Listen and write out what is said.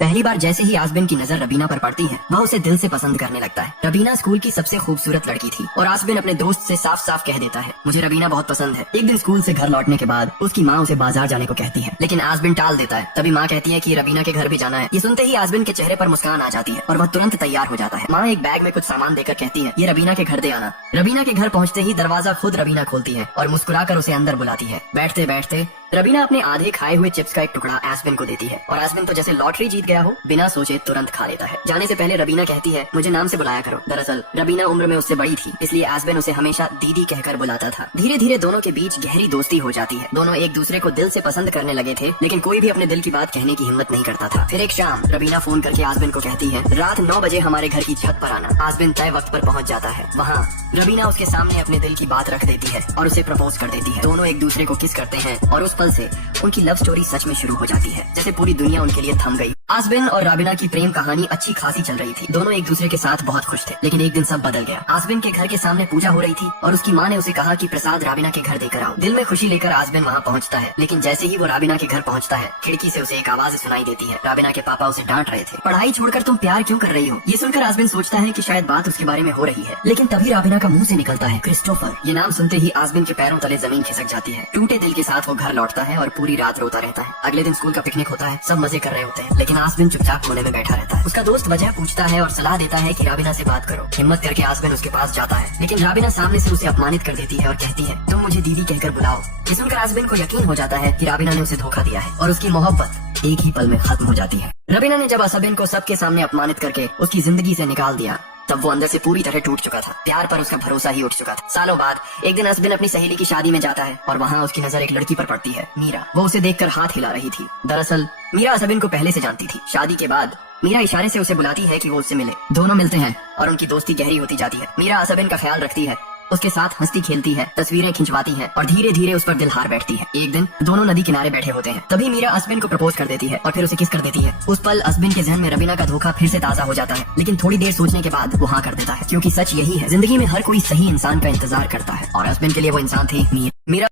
पहली बार जैसे ही आसबिन की नजर रबीना पर पड़ती है, वह उसे दिल से पसंद करने लगता है। रबीना स्कूल की सबसे खूबसूरत लड़की थी और आसबिन अपने दोस्त से साफ साफ कह देता है, मुझे रबीना बहुत पसंद है। एक दिन स्कूल से घर लौटने के बाद उसकी माँ उसे बाजार जाने को कहती है, लेकिन आसबिन टाल देता है। तभी माँ कहती है कि रबीना के घर भी जाना है। ये सुनते ही आसबिन के चेहरे पर मुस्कान आ जाती है और वह तुरंत तैयार हो जाता है। माँ एक बैग में कुछ सामान देकर कहती है, ये रबीना के घर दे आना। रबीना के घर पहुँचते ही दरवाजा खुद रबीना खोलती है और मुस्कुराकर उसे अंदर बुलाती है। बैठते बैठते रबीना अपने आधे खाए हुए चिप्स का एक टुकड़ा आसबिन को देती है और आसबिन तो जैसे लॉटरी जीत गया हो, बिना सोचे तुरंत खा लेता है। जाने से पहले रबीना कहती है, मुझे नाम से बुलाया करो। दरअसल रबीना उम्र में उससे बड़ी थी, इसलिए आसबिन उसे हमेशा दीदी कहकर बुलाता था। धीरे धीरे दोनों के बीच गहरी दोस्ती हो जाती है। दोनों एक दूसरे को दिल से पसंद करने लगे थे, लेकिन कोई भी अपने दिल की बात कहने की हिम्मत नहीं करता था। फिर एक शाम रबीना फोन करके आसबिन को कहती है, रात 9 बजे हमारे घर की छत पर आना। आसबिन तय वक्त पर पहुंच जाता है। वहाँ रबीना उसके सामने अपने दिल की बात रख देती है और उसे प्रपोज कर देती है। दोनों एक दूसरे को किस करते हैं और उस पल से उनकी लव स्टोरी सच में शुरू हो जाती है, जैसे पूरी दुनिया उनके लिए थम गई। आसबिन और रबीना की प्रेम कहानी अच्छी खासी चल रही थी। दोनों एक दूसरे के साथ बहुत खुश थे, लेकिन एक दिन सब बदल गया। आसबिन के घर के सामने पूजा हो रही थी और उसकी माँ ने उसे कहा कि प्रसाद रबीना के घर देकर आओ। दिल में खुशी लेकर आसबिन वहाँ पहुँचता है, लेकिन जैसे ही वो रबीना के घर पहुँचता है, खिड़की से उसे एक आवाज सुनाई देती है। रबीना के पापा उसे डांट रहे थे, पढ़ाई छोड़कर तुम प्यार क्यों कर रही हो। ये सुनकर आसबिन सोचता है कि शायद बात उसके बारे में हो रही है, लेकिन तभी रबीना का मुंह से निकलता है क्रिस्टोफर। ये नाम सुनते ही आसबिन के पैरों तले जमीन खिसक जाती है। टूटे दिल के साथ वो घर लौटता है और पूरी रात रोता रहता है। अगले दिन स्कूल का पिकनिक होता है, सब मजे कर रहे होते हैं, लेकिन आसबिन चुपचाप कोने में बैठा रहता है। उसका दोस्त वजह पूछता है और सलाह देता है कि रबीना से बात करो। हिम्मत करके आसबिन उसके पास जाता है, लेकिन रबीना सामने से उसे अपमानित कर देती है और कहती है, तुम मुझे दीदी कहकर बुलाओ। ये सुनकर आसबिन को यकीन हो जाता है कि रबीना ने उसे धोखा दिया है और उसकी मोहब्बत एक ही पल में खत्म हो जाती है। रबीना ने जब आसबिन को सबके सामने अपमानित करके उसकी जिंदगी से निकाल दिया, तब वो अंदर से पूरी तरह टूट चुका था। प्यार पर उसका भरोसा ही उठ चुका था। सालों बाद एक दिन आसबिन अपनी सहेली की शादी में जाता है और वहाँ उसकी नजर एक लड़की पर पड़ती है, मीरा। वो उसे देखकर हाथ हिला रही थी। दरअसल मीरा आसबिन को पहले से जानती थी। शादी के बाद मीरा इशारे से उसे बुलाती है कि वो उससे मिले। दोनों मिलते हैं और उनकी दोस्ती गहरी होती जाती है। मीरा आसबिन का ख्याल रखती है, उसके साथ हंसती खेलती है, तस्वीरें खिंचवाती है और धीरे धीरे उस पर दिल हार बैठती है। एक दिन दोनों नदी किनारे बैठे होते हैं, तभी मीरा आसबिन को प्रपोज कर देती है और फिर उसे किस कर देती है। उस पल आसबिन के जहन में रबीना का धोखा फिर से ताजा हो जाता है, लेकिन थोड़ी देर सोचने के बाद वो हाँ कर देता है, क्योंकि सच यही है, जिंदगी में हर कोई सही इंसान का इंतजार करता है और आसबिन के लिए वो इंसान थी मीरा।